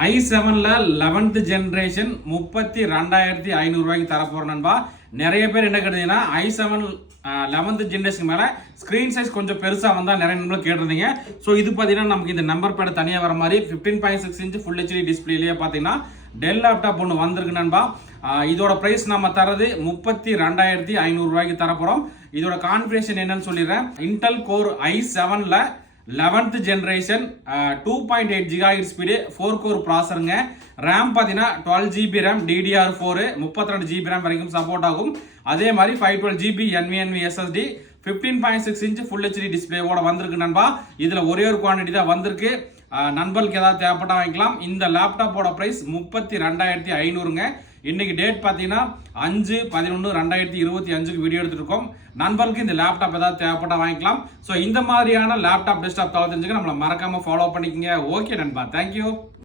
i7ல 11th generation 32,500 ரூபாய்க்கு தர போறேன் நண்பா. நிறைய பேர் என்ன கேட்டீங்கன்னா i7 11th ஜெனரேஷன் மேல ஸ்கிரீன் சைஸ் கொஞ்சம் பெருசா வந்தா நிறைய நண்பர்கள் கேட்டிருந்தீங்க. ஸோ இது பார்த்தீங்கன்னா நமக்கு இந்த நம்பர் பேட் தனியா வர மாதிரி 15.6 இன்ச் ஃபுல் ஹெச்டி டிஸ்பிளேலயே பார்த்தீங்கன்னா டெல் லேப்டாப் ஒன்று வந்திருக்கு நண்பா. இதோட பிரைஸ் நம்ம தரது 32,500 ரூபாய்க்கு தர போறோம். இதோட கான்ஃபிகரேஷன் என்னன்னு சொல்லிடுறேன். இன்டெல் கோர் i7ல 11th generation 2.8 GHz speed 4 core ப்ராசருங்க. ரேம் பார்த்தீங்கன்னா 12 GB RAM DDR4 32 GB RAM வரைக்கும் சப்போர்ட் ஆகும். அதே மாதிரி 512 GB NVMe SSD 15.6 inch full HD டிஸ்பிளேவோட வந்திருக்கு நண்பா. இதுல ஒரே ஒரு குவான்டிட்டி தான் வந்திருக்கு. நண்பர்களுக்கு ஏதாவது தேவைப்பட்டா வாங்கிக்கலாம். இந்த லேப்டாப்போட பிரைஸ் 32,500ங்க. இன்னைக்கு டேட் பார்த்தீங்கன்னா 5/11/2025 வீடியோ எடுத்துருக்கோம். நண்பர்களுக்கு இந்த லேப்டாப் ஏதாவது தேவைப்பட்டா வாங்கிக்கலாம். ஸோ இந்த மாதிரியான லேப்டாப் டெஸ்க்டாப் தவிர தெரிஞ்சுக்க நம்மளை மறக்காம ஃபாலோ பண்ணிக்கங்க. ஓகே நண்பா, தேங்க்யூ.